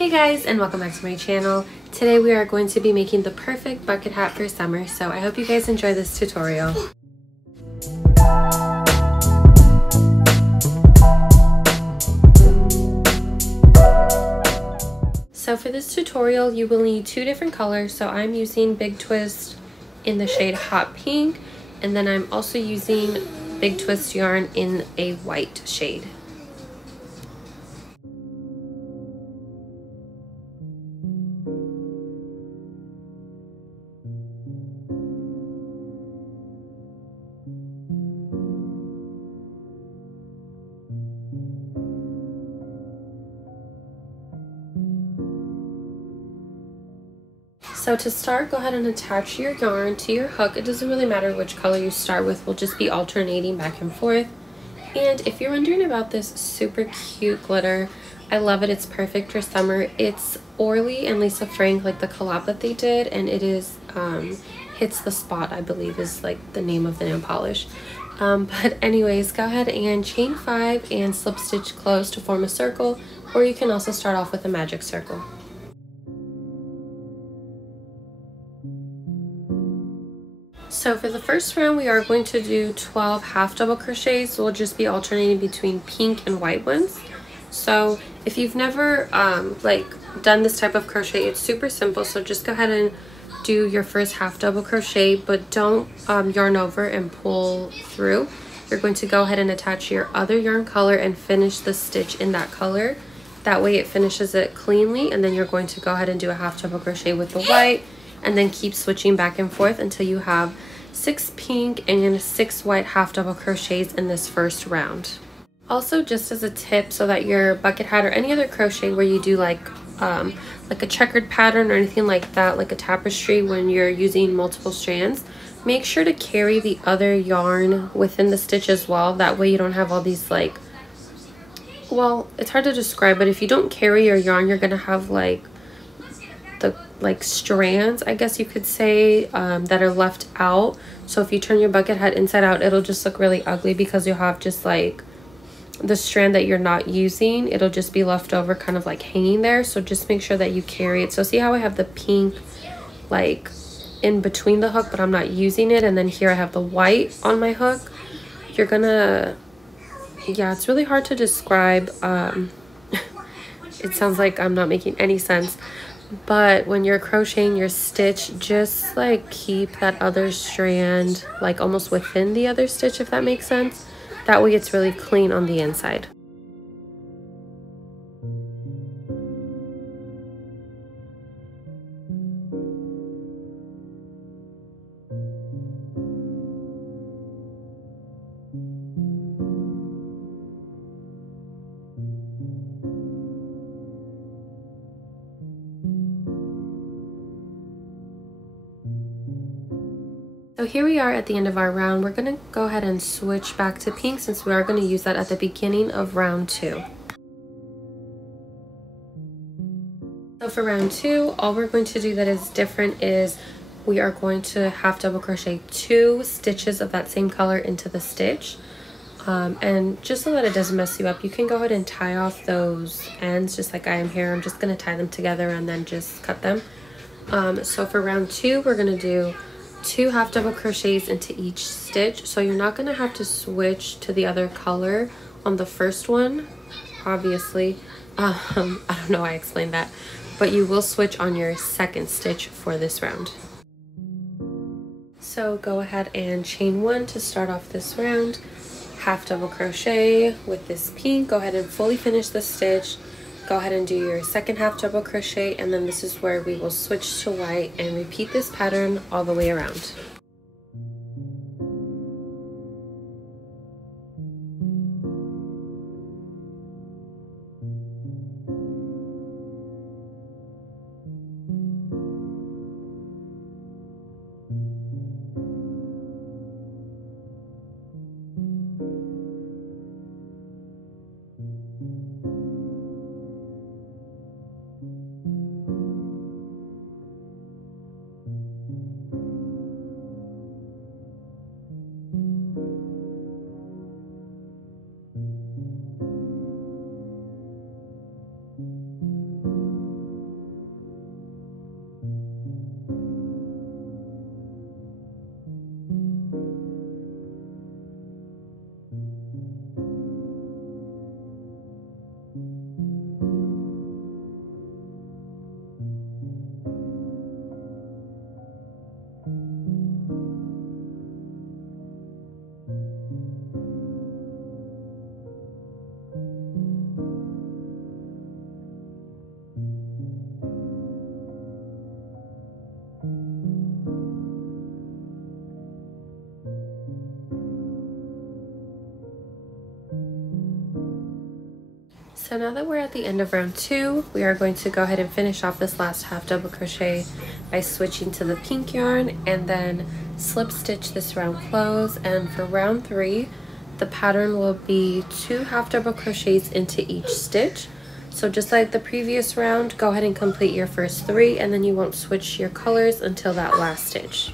Hey guys, and welcome back to my channel. Today we are going to be making the perfect bucket hat for summer, so I hope you guys enjoy this tutorial. So for this tutorial you will need two different colors. So I'm using Big Twist in the shade Hot Pink, and then I'm also using Big Twist yarn in a white shade. So to start, go ahead and attach your yarn to your hook. It doesn't really matter which color you start with, we'll just be alternating back and forth. And if you're wondering about this super cute glitter, I love it. It's perfect for summer. It's Orly and Lisa Frank, like the collab that they did, and it is Hits the Spot, I believe is like the name of the nail polish. But anyways, go ahead and chain 5 and slip stitch close to form a circle, or you can also start off with a magic circle. So for the first round we are going to do 12 half double crochets. We'll just be alternating between pink and white ones. So if you've never done this type of crochet, it's super simple. So just go ahead and do your first half double crochet, but don't yarn over and pull through. You're going to go ahead and attach your other yarn color and finish the stitch in that color. That way it finishes it cleanly, and then you're going to go ahead and do a half double crochet with the white, and then keep switching back and forth until you have 6 pink and 6 white half double crochets in this first round. Also, just as a tip, so that your bucket hat or any other crochet where you do like a checkered pattern or anything like that, like a tapestry, when you're using multiple strands, make sure to carry the other yarn within the stitch as well. That way you don't have all these well, it's hard to describe, but if you don't carry your yarn, you're gonna have the strands, I guess you could say, that are left out. So if you turn your bucket hat inside out, it'll just look really ugly because you'll have just like the strand that you're not using. It'll just be left over, kind of like hanging there. So just make sure that you carry it. So see how I have the pink like in between the hook, but I'm not using it, and then here I have the white on my hook. You're gonna, yeah, it's really hard to describe. It sounds like I'm not making any sense. But when you're crocheting your stitch, just like keep that other strand like almost within the other stitch, if that makes sense. That way it's really clean on the inside. So here we are at the end of our round. We're going to go ahead and switch back to pink, since we are going to use that at the beginning of round 2. So for round 2, all we're going to do that is different is we are going to half double crochet 2 stitches of that same color into the stitch. And just so that it doesn't mess you up, you can go ahead and tie off those ends just like I am here. I'm just going to tie them together and then just cut them. So for round 2, we're going to do 2 half double crochets into each stitch. So you're not going to have to switch to the other color on the first one, obviously. I don't know why I explained that, but you will switch on your second stitch for this round. So go ahead and chain 1 to start off this round, half double crochet with this pink. Go ahead and fully finish the stitch. Go ahead and do your second half double crochet, and then this is where we will switch to white and repeat this pattern all the way around. So now that we're at the end of round 2, we are going to go ahead and finish off this last half double crochet by switching to the pink yarn and then slip stitch this round close. And for round 3, the pattern will be 2 half double crochets into each stitch. So just like the previous round, go ahead and complete your first 3 and then you won't switch your colors until that last stitch.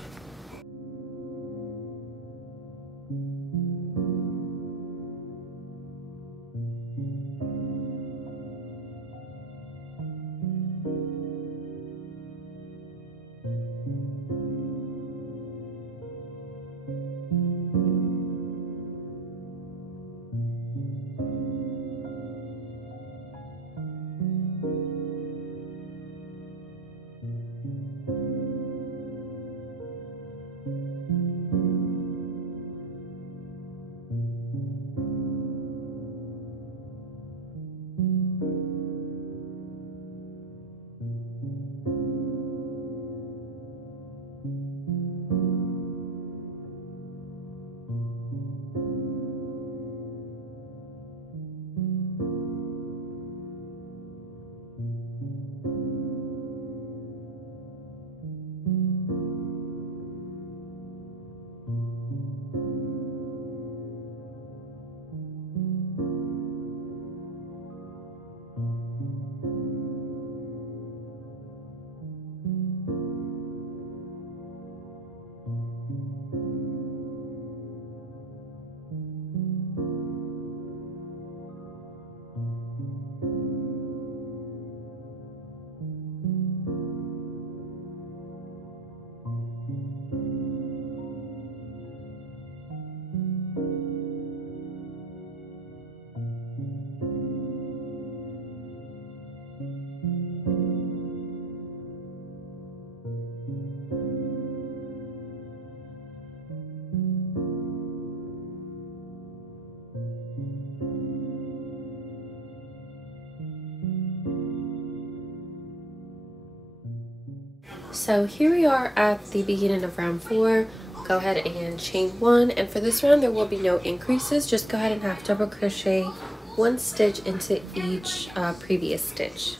So here we are at the beginning of round 4. Go ahead and chain 1, and for this round there will be no increases. Just go ahead and half double crochet 1 stitch into each previous stitch.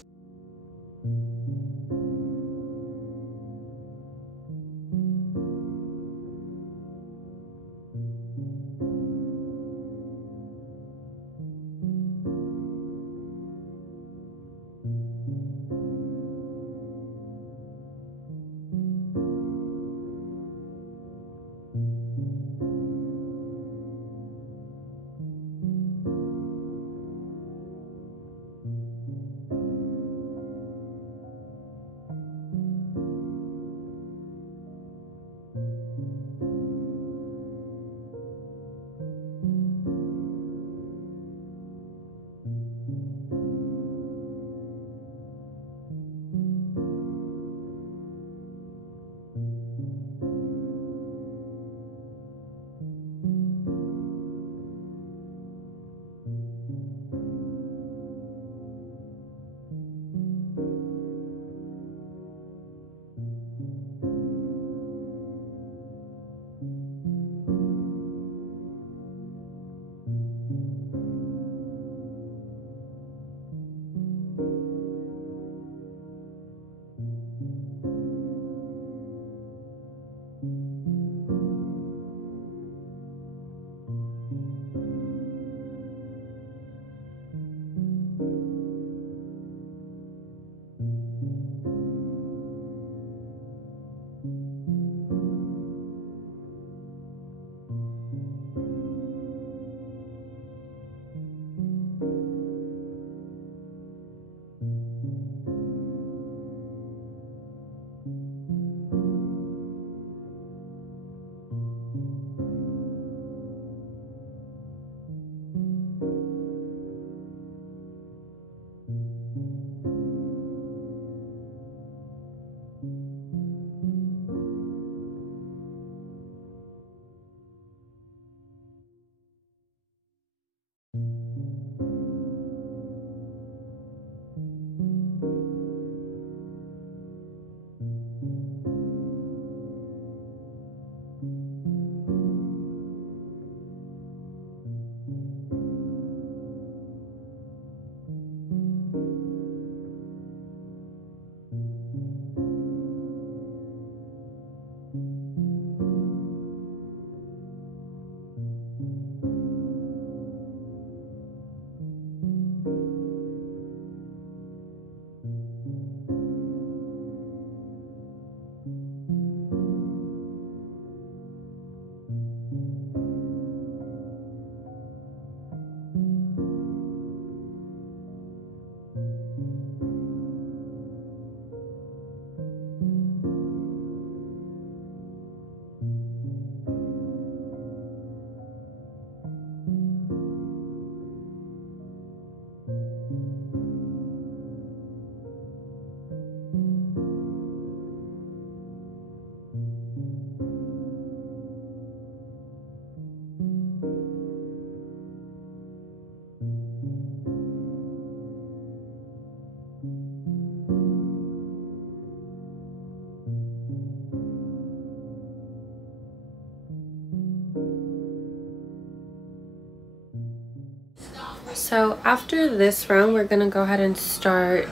So after this round, we're going to go ahead and start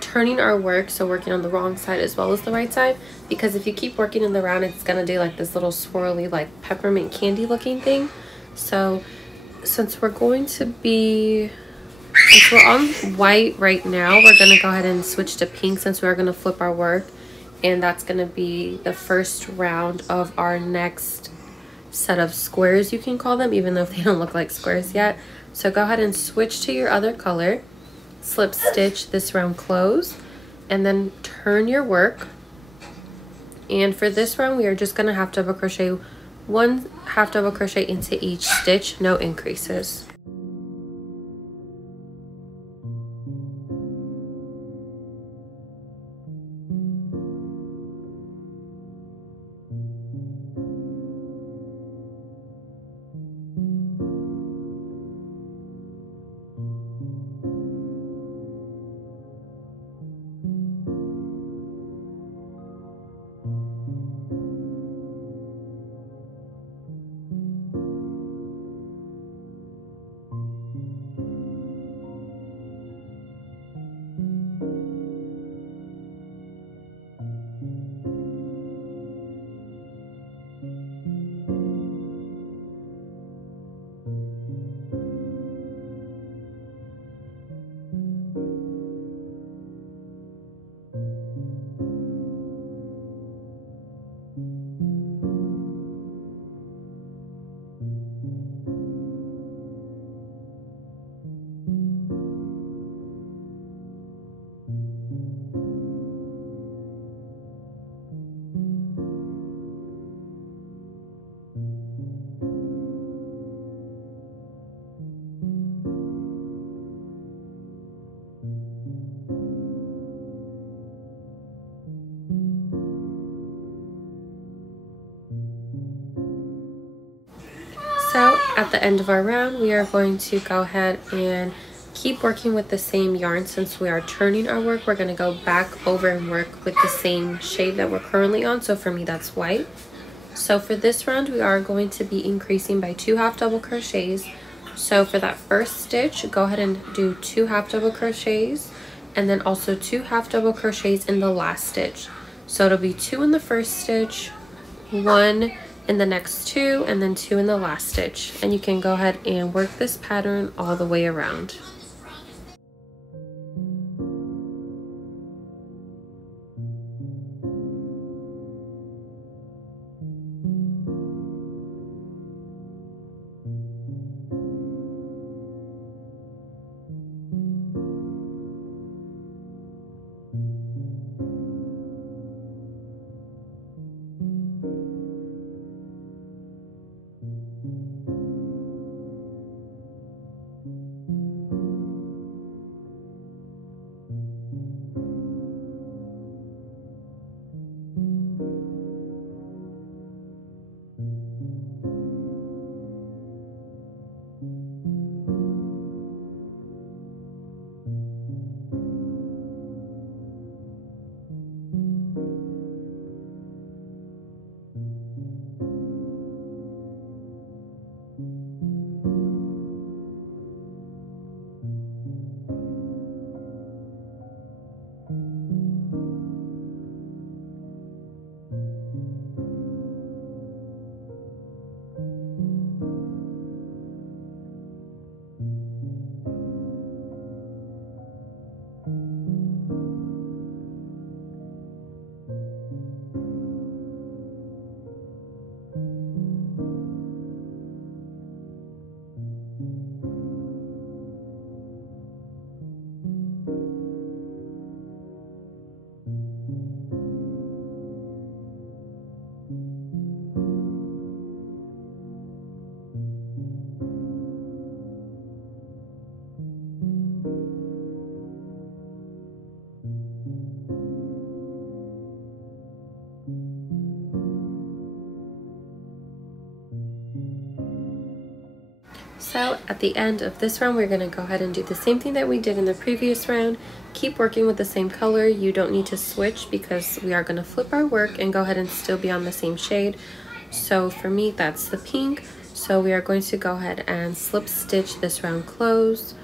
turning our work, so working on the wrong side as well as the right side, because if you keep working in the round, it's going to do like this little swirly like peppermint candy looking thing. So since we're going to be, since we're on white right now, we're going to go ahead and switch to pink since we're going to flip our work, and that's going to be the first round of our next set of squares, you can call them, even though they don't look like squares yet. So go ahead and switch to your other color, slip stitch this round close, and then turn your work. And for this round, we are just going to half double crochet 1 half double crochet into each stitch, no increases. So at the end of our round, we are going to go ahead and keep working with the same yarn. Since we are turning our work, we're going to go back over and work with the same shade that we're currently on. So for me, that's white. So for this round, we are going to be increasing by 2 half double crochets. So for that first stitch, go ahead and do 2 half double crochets, and then also 2 half double crochets in the last stitch. So it'll be 2 in the first stitch, 1 in the next 2, and then 2 in the last stitch. And you can go ahead and work this pattern all the way around. So at the end of this round, we're going to go ahead and do the same thing that we did in the previous round. Keep working with the same color. You don't need to switch because we are going to flip our work and go ahead and still be on the same shade. So for me, that's the pink. So we are going to go ahead and slip stitch this round closed,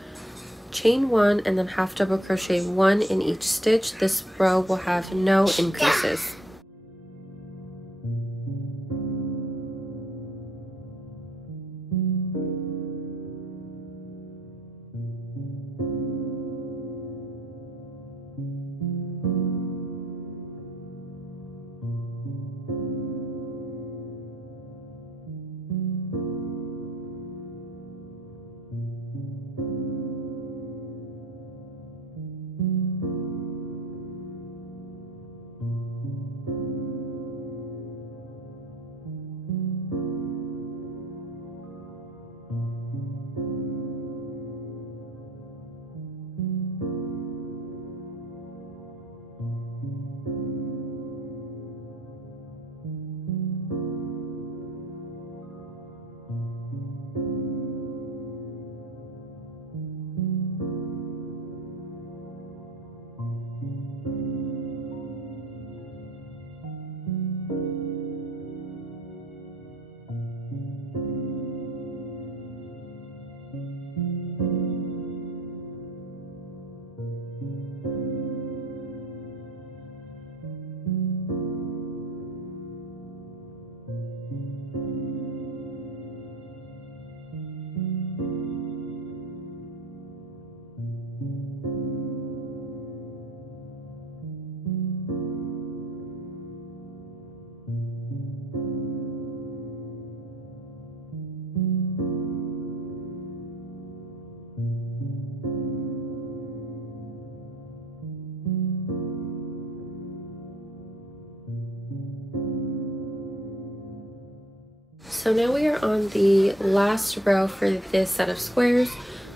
chain 1 and then half double crochet 1 in each stitch. This row will have no increases. So now we are on the last row for this set of squares.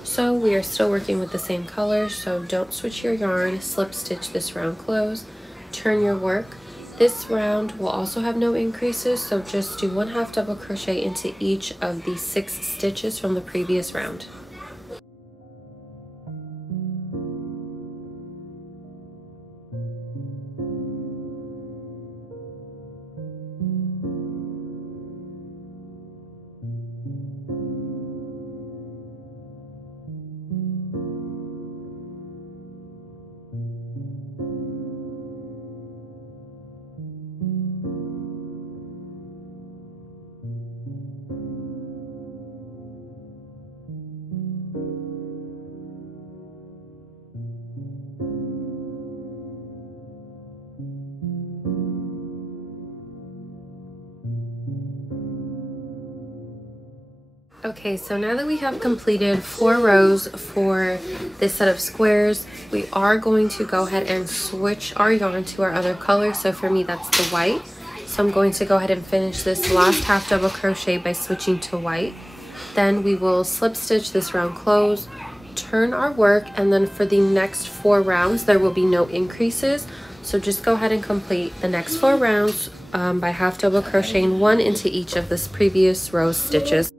So we are still working with the same color, so don't switch your yarn, slip stitch this round close, turn your work. This round will also have no increases, so just do 1 half double crochet into each of the 6 stitches from the previous round. Okay, so now that we have completed 4 rows for this set of squares, we are going to go ahead and switch our yarn to our other color. So for me, that's the white. So I'm going to go ahead and finish this last half double crochet by switching to white. Then we will slip stitch this round close, turn our work, and then for the next 4 rounds, there will be no increases. So just go ahead and complete the next 4 rounds by half double crocheting 1 into each of this previous row's stitches.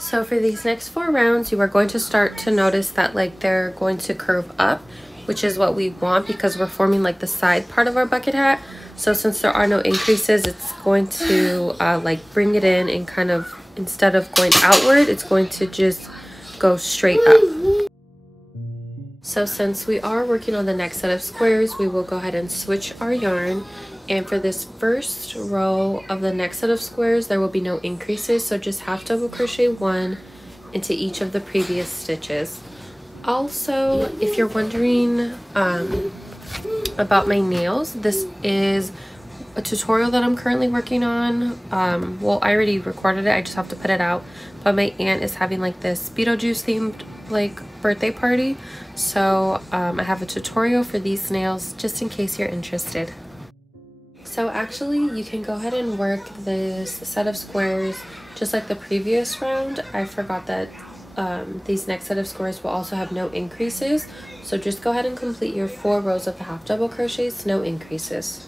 So for these next 4 rounds, you are going to start to notice that like they're going to curve up, which is what we want because we're forming like the side part of our bucket hat. So since there are no increases, it's going to like bring it in and kind of, instead of going outward, it's going to just go straight up. So since we are working on the next set of squares, we will go ahead and switch our yarn. And for this first row of the next set of squares, there will be no increases. So just half double crochet 1 into each of the previous stitches. Also, if you're wondering about my nails, this is a tutorial that I'm currently working on. Well, I already recorded it, I just have to put it out. But my aunt is having like this Beetlejuice themed like birthday party. So I have a tutorial for these nails just in case you're interested. So actually you can go ahead and work this set of squares just like the previous round. I forgot that these next set of squares will also have no increases. So just go ahead and complete your 4 rows of the half double crochets, no increases.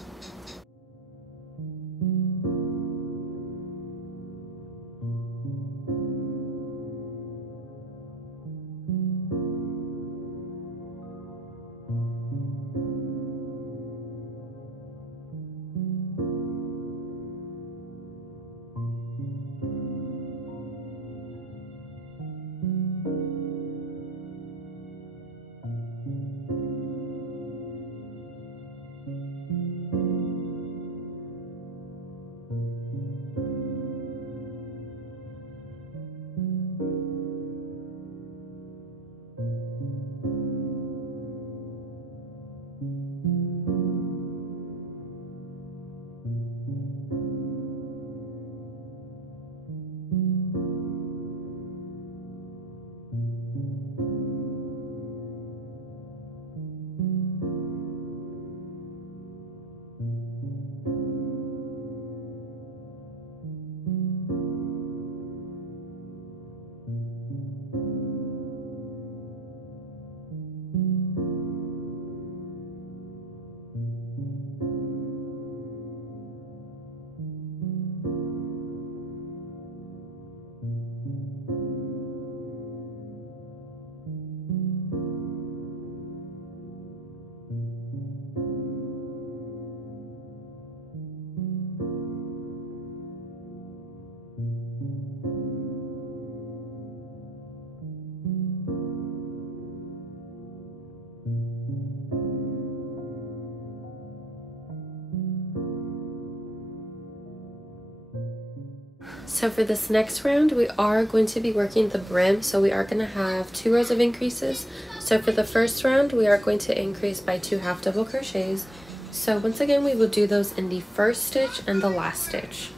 So for this next round, we are going to be working the brim. So we are going to have 2 rows of increases. So for the first round, we are going to increase by 2 half double crochets. So once again, we will do those in the first stitch and the last stitch.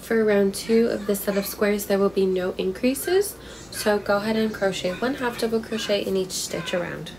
For round 2 of this set of squares, there will be no increases. So go ahead and crochet 1 half double crochet in each stitch around.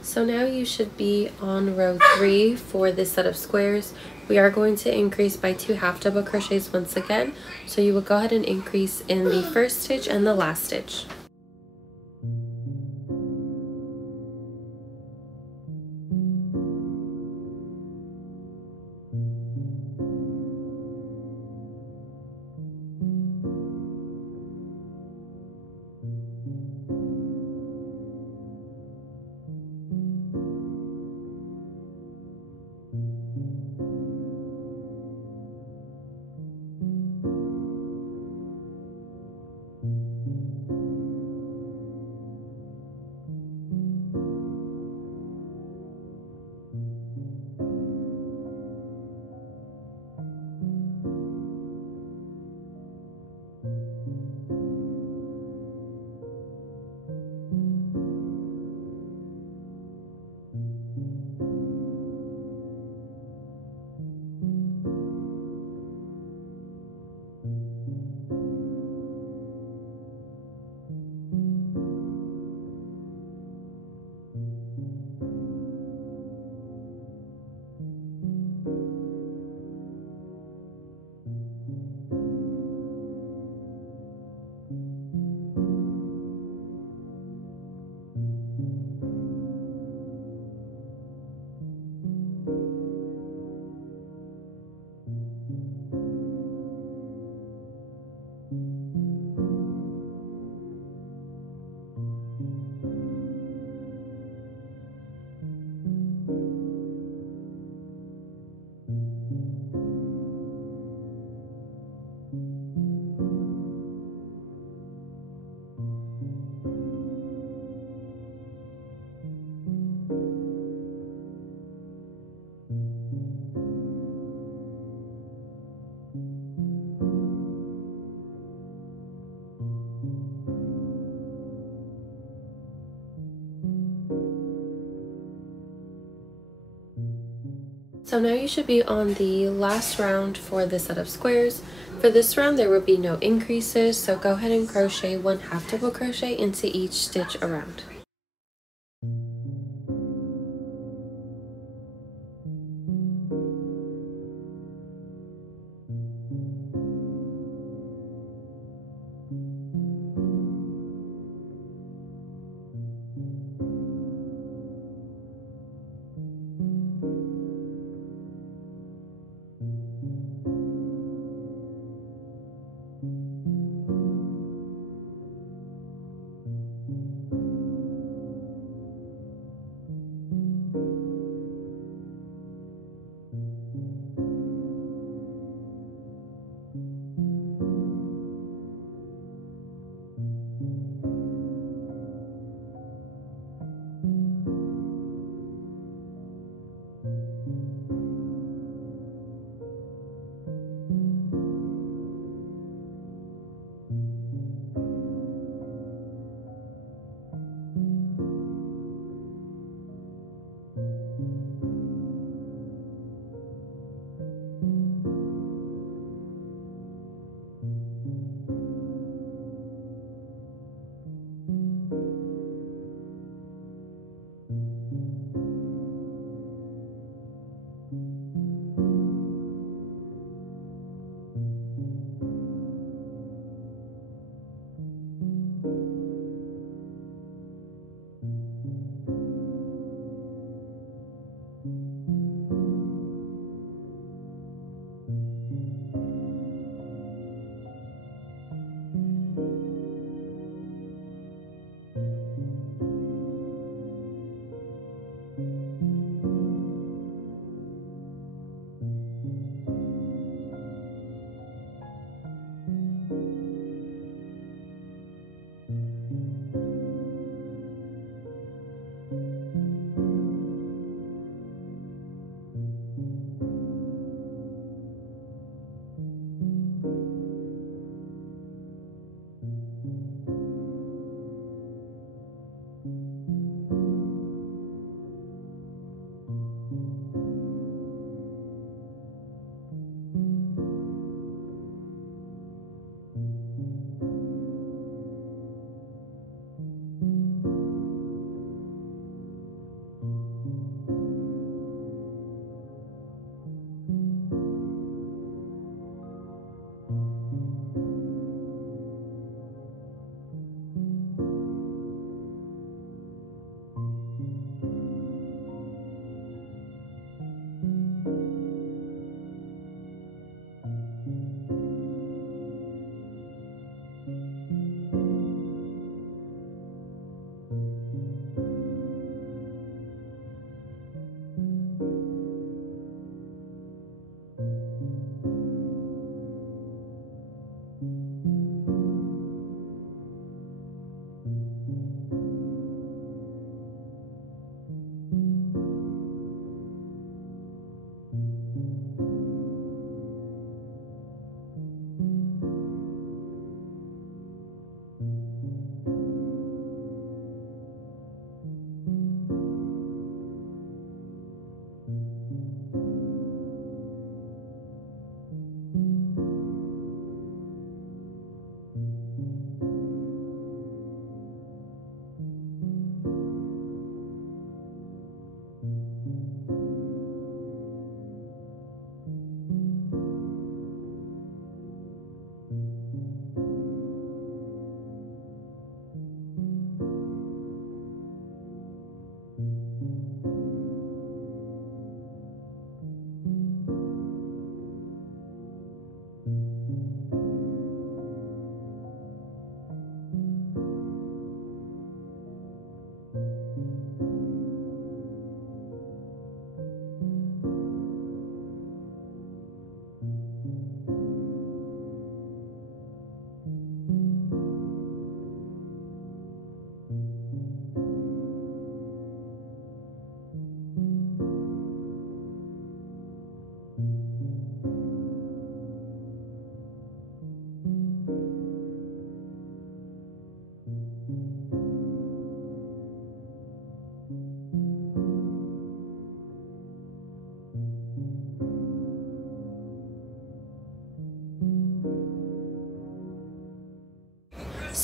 So now you should be on row 3 for this set of squares. We are going to increase by 2 half double crochets once again. So you will go ahead and increase in the first stitch and the last stitch. So now you should be on the last round for this set of squares. For this round there will be no increases, so go ahead and crochet 1 half double crochet into each stitch around.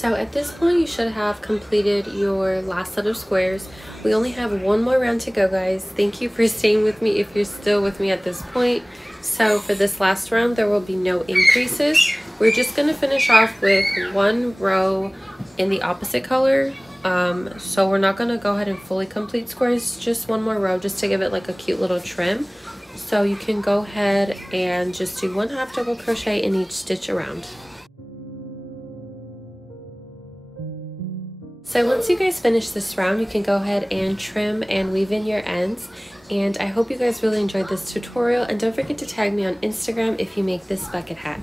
So at this point you should have completed your last set of squares. We only have one more round to go, guys. Thank you for staying with me if you're still with me at this point. So for this last round there will be no increases. We're just going to finish off with one row in the opposite color. So we're not going to go ahead and fully complete squares, just one more row just to give it like a cute little trim. So you can go ahead and just do 1 half double crochet in each stitch around. So once you guys finish this round, you can go ahead and trim and weave in your ends. And I hope you guys really enjoyed this tutorial, and don't forget to tag me on Instagram if you make this bucket hat.